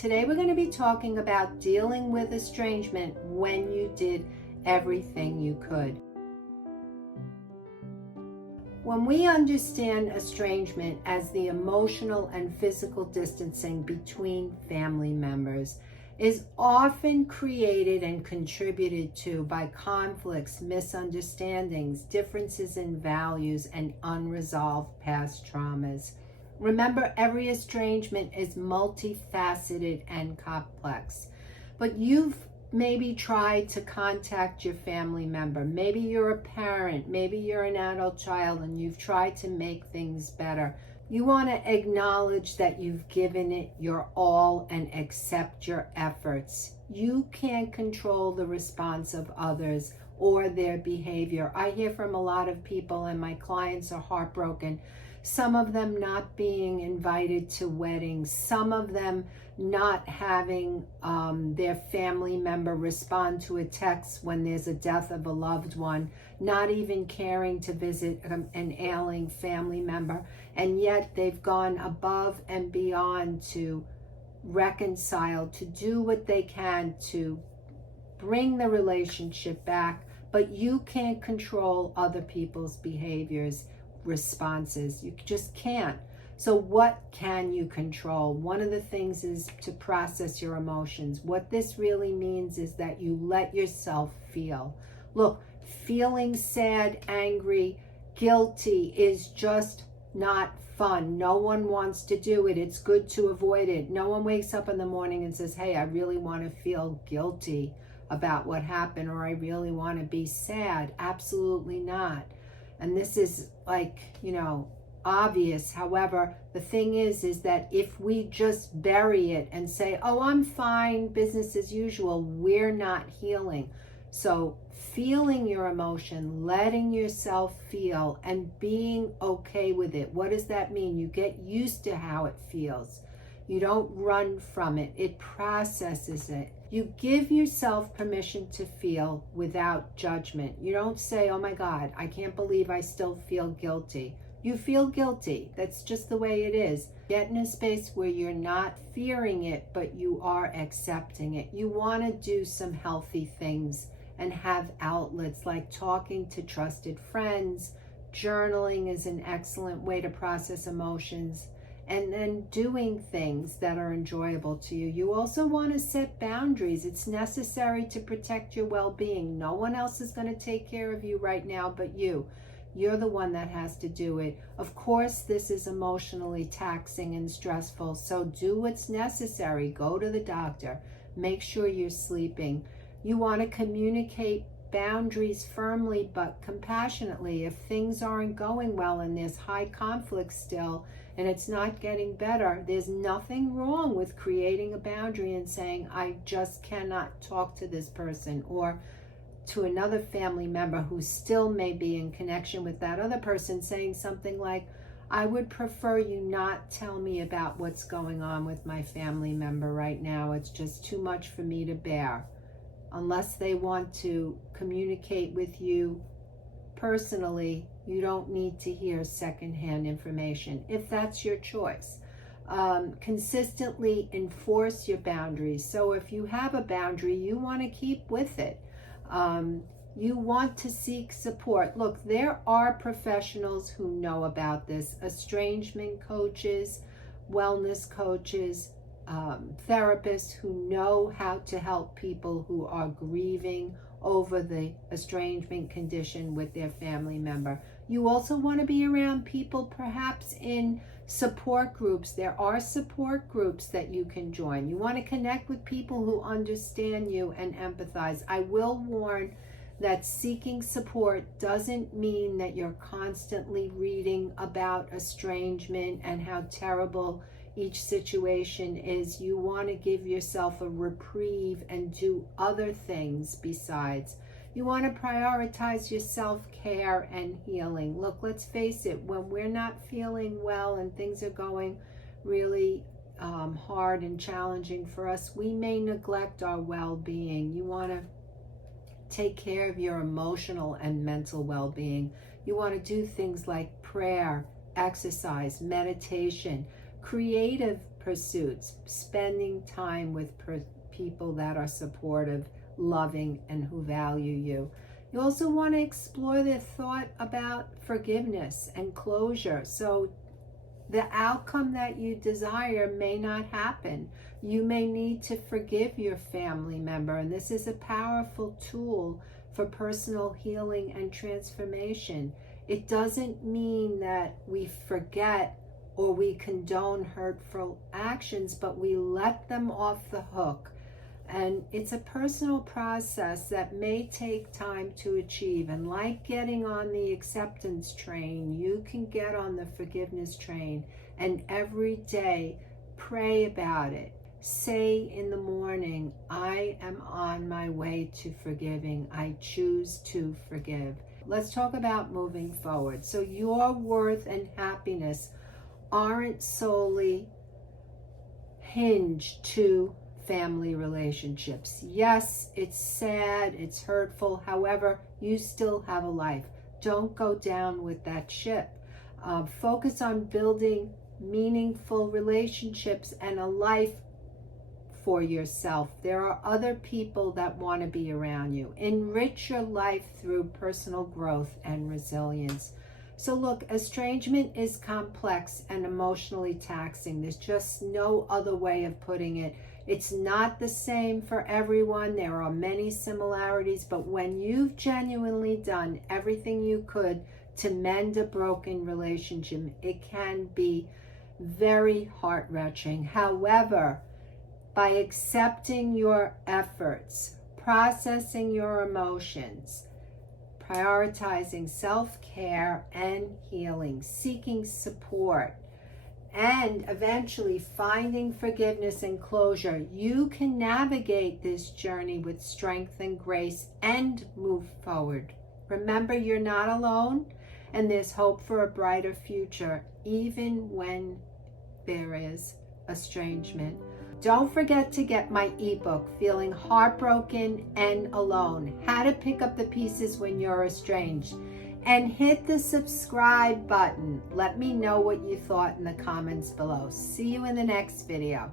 Today we're going to be talking about dealing with estrangement when you did everything you could. When we understand estrangement as the emotional and physical distancing between family members is often created and contributed to by conflicts, misunderstandings, differences in values, and unresolved past traumas. Remember, every estrangement is multifaceted and complex, but you've maybe tried to contact your family member. Maybe you're a parent, maybe you're an adult child, and you've tried to make things better. You want to acknowledge that you've given it your all and accept your efforts. You can't control the response of others or their behavior. I hear from a lot of people, and my clients are heartbroken. Some of them not being invited to weddings, some of them not having their family member respond to a text when there's a death of a loved one, not even caring to visit an ailing family member, and yet they've gone above and beyond to reconcile, to do what they can to bring the relationship back, but you can't control other people's behaviors, responses. You just can't. So what can you control? One of the things is to process your emotions. What this really means is that you let yourself feel. Look, feeling sad, angry, guilty is just not fun. No one wants to do it. It's good to avoid it. No one wakes up in the morning and says, hey, I really want to feel guilty about what happened, or I really want to be sad. Absolutely not. And this is obvious. However, the thing is that if we just bury it and say, oh, I'm fine, business as usual, we're not healing. So feeling your emotion, letting yourself feel, and being okay with it. What does that mean? You get used to how it feels. You don't run from it. It processes it. You give yourself permission to feel without judgment. You don't say, oh my God, I can't believe I still feel guilty. You feel guilty. That's just the way it is. Get in a space where you're not fearing it, but you are accepting it. You want to do some healthy things and have outlets like talking to trusted friends. Journaling is an excellent way to process emotions. And then doing things that are enjoyable to you. You also want to set boundaries. It's necessary to protect your well-being. No one else is going to take care of you right now but you. You're the one that has to do it. Of course, this is emotionally taxing and stressful, so do what's necessary. Go to the doctor. Make sure you're sleeping. You want to communicate boundaries firmly but compassionately. If things aren't going well and there's high conflict still and it's not getting better, there's nothing wrong with creating a boundary and saying, I just cannot talk to this person, or to another family member who still may be in connection with that other person, saying something like, I would prefer you not tell me about what's going on with my family member right now. It's just too much for me to bear. Unless they want to communicate with you personally, you don't need to hear secondhand information, if that's your choice. Consistently enforce your boundaries. So if you have a boundary, you want to keep with it. You want to seek support. Look, there are professionals who know about this. Estrangement coaches, wellness coaches, therapists who know how to help people who are grieving over the estrangement condition with their family member. You also want to be around people perhaps in support groups. There are support groups that you can join. You want to connect with people who understand you and empathize. I will warn that seeking support doesn't mean that you're constantly reading about estrangement and how terrible each situation is. You want to give yourself a reprieve and do other things besides. You want to prioritize your self-care and healing. Look, let's face it, when we're not feeling well and things are going really hard and challenging for us, we may neglect our well-being. You want to take care of your emotional and mental well-being. You want to do things like prayer, exercise, meditation, creative pursuits, spending time with people that are supportive, loving, and who value you. You also want to explore the thought about forgiveness and closure. So the outcome that you desire may not happen. You may need to forgive your family member, and this is a powerful tool for personal healing and transformation. It doesn't mean that we forget or we condone hurtful actions, but we let them off the hook. And it's a personal process that may take time to achieve. And like getting on the acceptance train, you can get on the forgiveness train. And every day, pray about it. Say in the morning, I am on my way to forgiving. I choose to forgive. Let's talk about moving forward. So your worth and happiness aren't solely hinged to family relationships. Yes, it's sad, it's hurtful. However, you still have a life. Don't go down with that ship. Focus on building meaningful relationships and a life for yourself. There are other people that want to be around you. Enrich your life through personal growth and resilience. So look, estrangement is complex and emotionally taxing. There's just no other way of putting it. It's not the same for everyone. There are many similarities, but when you've genuinely done everything you could to mend a broken relationship, it can be very heart-wrenching. However, by accepting your efforts, processing your emotions, prioritizing self-care and healing, seeking support, and eventually finding forgiveness and closure, you can navigate this journey with strength and grace and move forward. Remember, you're not alone, and there's hope for a brighter future, even when there is estrangement. Don't forget to get my ebook, Feeling Heartbroken and Alone, How to Pick Up the Pieces When You're Estranged. And hit the subscribe button. Let me know what you thought in the comments below. See you in the next video.